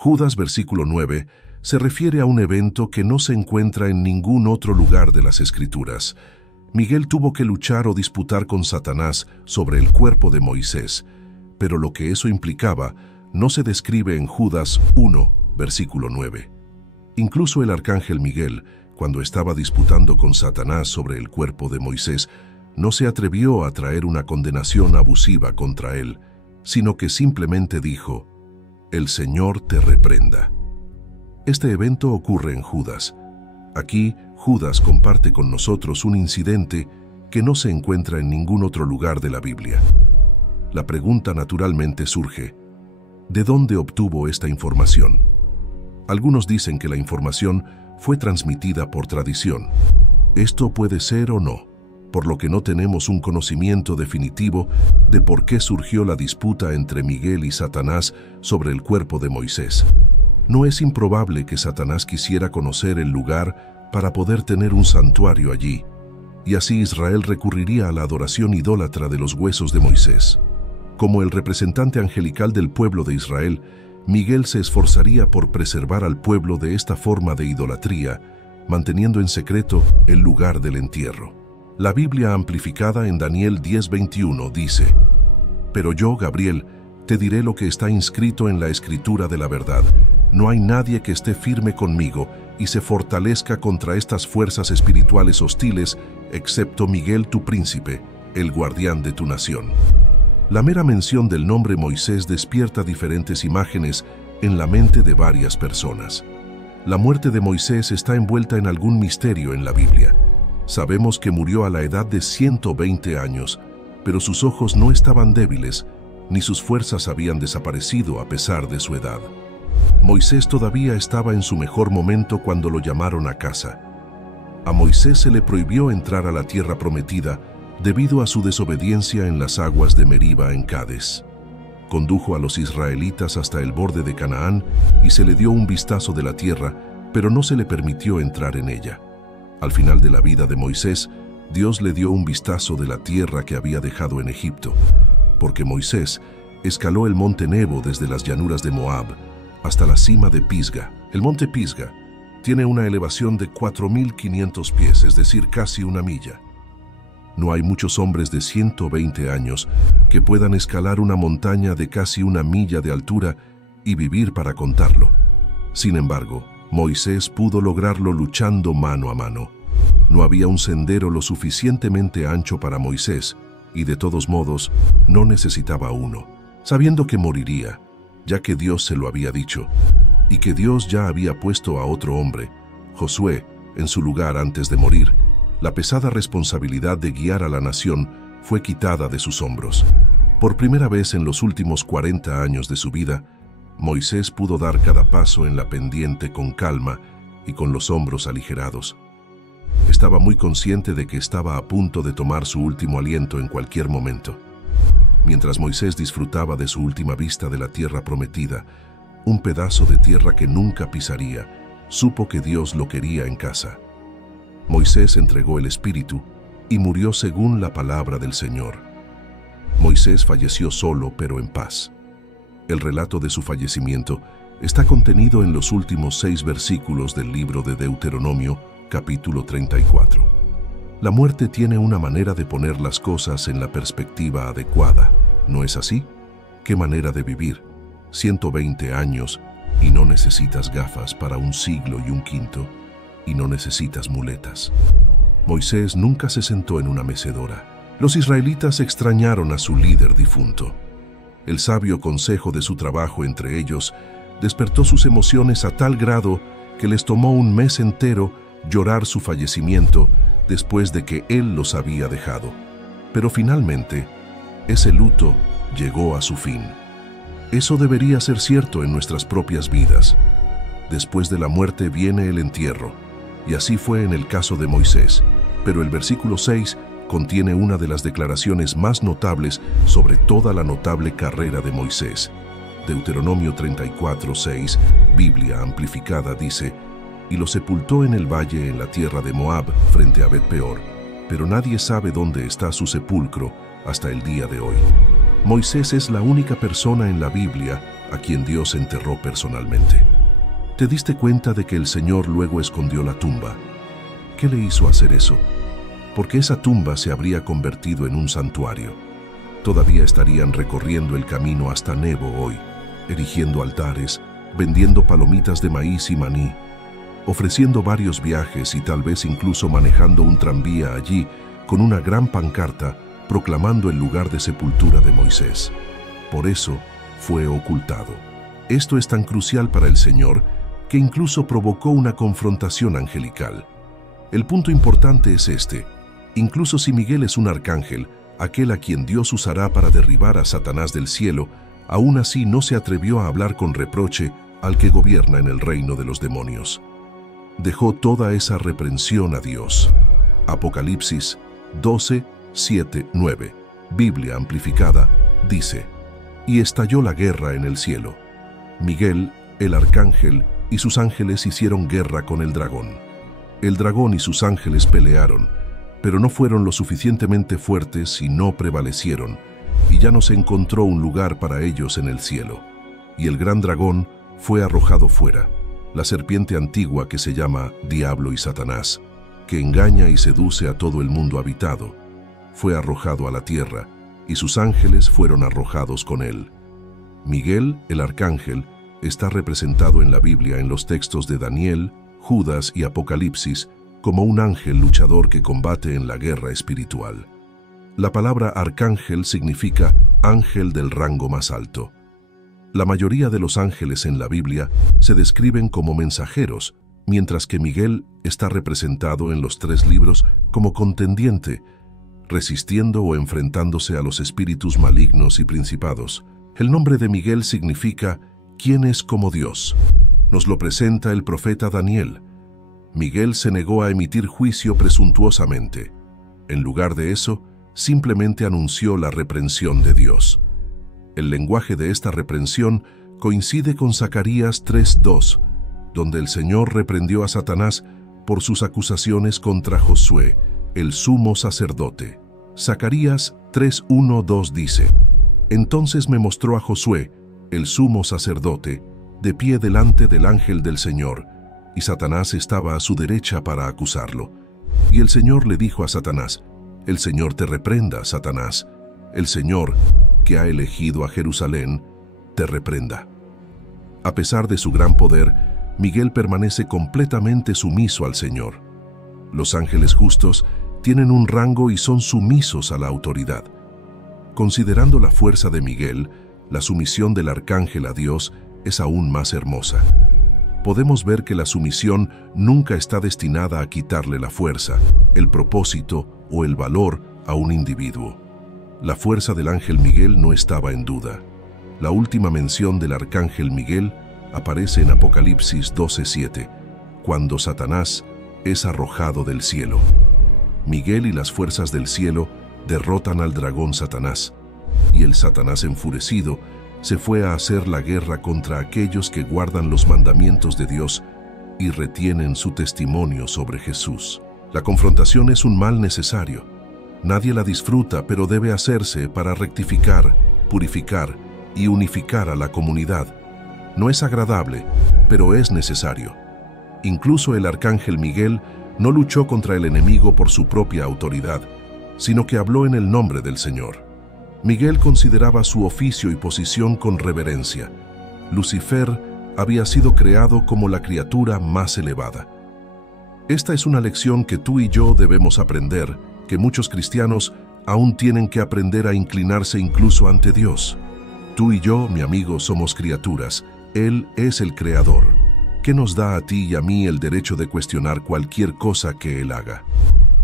Judas, versículo 9, se refiere a un evento que no se encuentra en ningún otro lugar de las Escrituras. Miguel tuvo que luchar o disputar con Satanás sobre el cuerpo de Moisés, pero lo que eso implicaba no se describe en Judas 1, versículo 9. Incluso el arcángel Miguel, cuando estaba disputando con Satanás sobre el cuerpo de Moisés, no se atrevió a traer una condenación abusiva contra él, sino que simplemente dijo: «El Señor te reprenda». Este evento ocurre en Judas. Aquí, Judas comparte con nosotros un incidente que no se encuentra en ningún otro lugar de la Biblia. La pregunta naturalmente surge: ¿de dónde obtuvo esta información? Algunos dicen que la información fue transmitida por tradición. Esto puede ser o no, por lo que no tenemos un conocimiento definitivo de por qué surgió la disputa entre Miguel y Satanás sobre el cuerpo de Moisés. No es improbable que Satanás quisiera conocer el lugar para poder tener un santuario allí, y así Israel recurriría a la adoración idólatra de los huesos de Moisés. Como el representante angelical del pueblo de Israel, Miguel se esforzaría por preservar al pueblo de esta forma de idolatría, manteniendo en secreto el lugar del entierro. La Biblia amplificada en Daniel 10:21 dice: «Pero yo, Gabriel, te diré lo que está inscrito en la escritura de la verdad. No hay nadie que esté firme conmigo y se fortalezca contra estas fuerzas espirituales hostiles, excepto Miguel tu príncipe, el guardián de tu nación». La mera mención del nombre Moisés despierta diferentes imágenes en la mente de varias personas. La muerte de Moisés está envuelta en algún misterio en la Biblia. Sabemos que murió a la edad de 120 años, pero sus ojos no estaban débiles, ni sus fuerzas habían desaparecido a pesar de su edad. Moisés todavía estaba en su mejor momento cuando lo llamaron a casa. A Moisés se le prohibió entrar a la tierra prometida debido a su desobediencia en las aguas de Meriba en Cades. Condujo a los israelitas hasta el borde de Canaán y se le dio un vistazo de la tierra, pero no se le permitió entrar en ella. Al final de la vida de Moisés, Dios le dio un vistazo de la tierra que había dejado en Egipto, porque Moisés escaló el monte Nebo desde las llanuras de Moab hasta la cima de Pisga. El monte Pisga tiene una elevación de 4.500 pies, es decir, casi una milla. No hay muchos hombres de 120 años que puedan escalar una montaña de casi una milla de altura y vivir para contarlo. Sin embargo, Moisés pudo lograrlo luchando mano a mano. No había un sendero lo suficientemente ancho para Moisés, y de todos modos, no necesitaba uno. Sabiendo que moriría, ya que Dios se lo había dicho, y que Dios ya había puesto a otro hombre, Josué, en su lugar antes de morir, la pesada responsabilidad de guiar a la nación fue quitada de sus hombros. Por primera vez en los últimos 40 años de su vida, Moisés pudo dar cada paso en la pendiente con calma y con los hombros aligerados. Estaba muy consciente de que estaba a punto de tomar su último aliento en cualquier momento. Mientras Moisés disfrutaba de su última vista de la tierra prometida, un pedazo de tierra que nunca pisaría, supo que Dios lo quería en casa. Moisés entregó el Espíritu y murió según la palabra del Señor. Moisés falleció solo pero en paz. El relato de su fallecimiento está contenido en los últimos 6 versículos del libro de Deuteronomio, capítulo 34. La muerte tiene una manera de poner las cosas en la perspectiva adecuada, ¿no es así? ¿Qué manera de vivir? 120 años y no necesitas gafas para un siglo y un quinto, y no necesitas muletas. Moisés nunca se sentó en una mecedora. Los israelitas extrañaron a su líder difunto. El sabio consejo de su trabajo entre ellos despertó sus emociones a tal grado que les tomó un mes entero llorar su fallecimiento después de que él los había dejado. Pero finalmente, ese luto llegó a su fin. Eso debería ser cierto en nuestras propias vidas. Después de la muerte viene el entierro, y así fue en el caso de Moisés. Pero el versículo 6 contiene una de las declaraciones más notables sobre toda la notable carrera de Moisés. Deuteronomio 34:6, Biblia amplificada, dice: «Y lo sepultó en el valle en la tierra de Moab, frente a Bet-peor, pero nadie sabe dónde está su sepulcro hasta el día de hoy». Moisés es la única persona en la Biblia a quien Dios enterró personalmente. ¿Te diste cuenta de que el Señor luego escondió la tumba? ¿Qué le hizo hacer eso? Porque esa tumba se habría convertido en un santuario. Todavía estarían recorriendo el camino hasta Nebo hoy, erigiendo altares, vendiendo palomitas de maíz y maní, ofreciendo varios viajes y tal vez incluso manejando un tranvía allí con una gran pancarta proclamando el lugar de sepultura de Moisés. Por eso fue ocultado. Esto es tan crucial para el Señor que incluso provocó una confrontación angelical. El punto importante es este: incluso si Miguel es un arcángel, aquel a quien Dios usará para derribar a Satanás del cielo, aún así no se atrevió a hablar con reproche al que gobierna en el reino de los demonios. Dejó toda esa reprensión a Dios. Apocalipsis 12, 7, 9, Biblia amplificada, dice: y estalló la guerra en el cielo. Miguel, el arcángel, y sus ángeles hicieron guerra con el dragón. El dragón y sus ángeles pelearon, pero no fueron lo suficientemente fuertes y no prevalecieron, y ya no se encontró un lugar para ellos en el cielo. Y el gran dragón fue arrojado fuera, la serpiente antigua que se llama Diablo y Satanás, que engaña y seduce a todo el mundo habitado. Fue arrojado a la tierra, y sus ángeles fueron arrojados con él. Miguel, el arcángel, está representado en la Biblia en los textos de Daniel, Judas y Apocalipsis como un ángel luchador que combate en la guerra espiritual. La palabra arcángel significa ángel del rango más alto. La mayoría de los ángeles en la Biblia se describen como mensajeros, mientras que Miguel está representado en los 3 libros como contendiente, resistiendo o enfrentándose a los espíritus malignos y principados. El nombre de Miguel significa ¿quién es como Dios? Nos lo presenta el profeta Daniel. Miguel se negó a emitir juicio presuntuosamente. En lugar de eso, simplemente anunció la reprensión de Dios. El lenguaje de esta reprensión coincide con Zacarías 3:2, donde el Señor reprendió a Satanás por sus acusaciones contra Josué, el sumo sacerdote. Zacarías 3:1-2 dice: entonces me mostró a Josué, el sumo sacerdote, de pie delante del ángel del Señor, y Satanás estaba a su derecha para acusarlo. Y el Señor le dijo a Satanás: el Señor te reprenda, Satanás. El Señor, que ha elegido a Jerusalén, te reprenda. A pesar de su gran poder, Miguel permanece completamente sumiso al Señor. Los ángeles justos tienen un rango y son sumisos a la autoridad. Considerando la fuerza de Miguel, la sumisión del arcángel a Dios es aún más hermosa. Podemos ver que la sumisión nunca está destinada a quitarle la fuerza, el propósito o el valor a un individuo. La fuerza del ángel Miguel no estaba en duda. La última mención del arcángel Miguel aparece en Apocalipsis 12:7, cuando Satanás es arrojado del cielo. Miguel y las fuerzas del cielo derrotan al dragón Satanás, y el Satanás enfurecido se fue a hacer la guerra contra aquellos que guardan los mandamientos de Dios y retienen su testimonio sobre Jesús. La confrontación es un mal necesario. Nadie la disfruta, pero debe hacerse para rectificar, purificar y unificar a la comunidad. No es agradable, pero es necesario. Incluso el arcángel Miguel no luchó contra el enemigo por su propia autoridad, sino que habló en el nombre del Señor. Miguel consideraba su oficio y posición con reverencia. Lucifer había sido creado como la criatura más elevada. Esta es una lección que tú y yo debemos aprender, que muchos cristianos aún tienen que aprender a inclinarse incluso ante Dios. Tú y yo, mi amigo, somos criaturas. Él es el Creador. ¿Qué nos da a ti y a mí el derecho de cuestionar cualquier cosa que Él haga?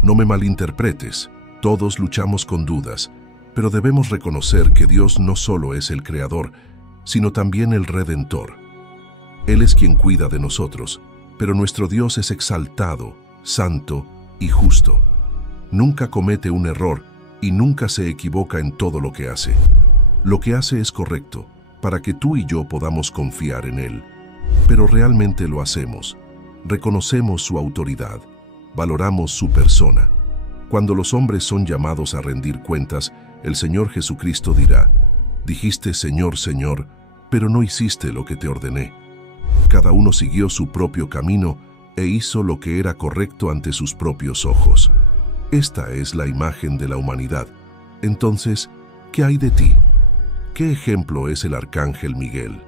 No me malinterpretes. Todos luchamos con dudas, pero debemos reconocer que Dios no solo es el Creador, sino también el Redentor. Él es quien cuida de nosotros, pero nuestro Dios es exaltado, santo y justo. Nunca comete un error y nunca se equivoca en todo lo que hace. Lo que hace es correcto, para que tú y yo podamos confiar en Él. Pero realmente lo hacemos. Reconocemos su autoridad, valoramos su persona. Cuando los hombres son llamados a rendir cuentas, el Señor Jesucristo dirá: dijiste Señor, Señor, pero no hiciste lo que te ordené. Cada uno siguió su propio camino e hizo lo que era correcto ante sus propios ojos. Esta es la imagen de la humanidad. Entonces, ¿qué hay de ti? ¿Qué ejemplo es el arcángel Miguel?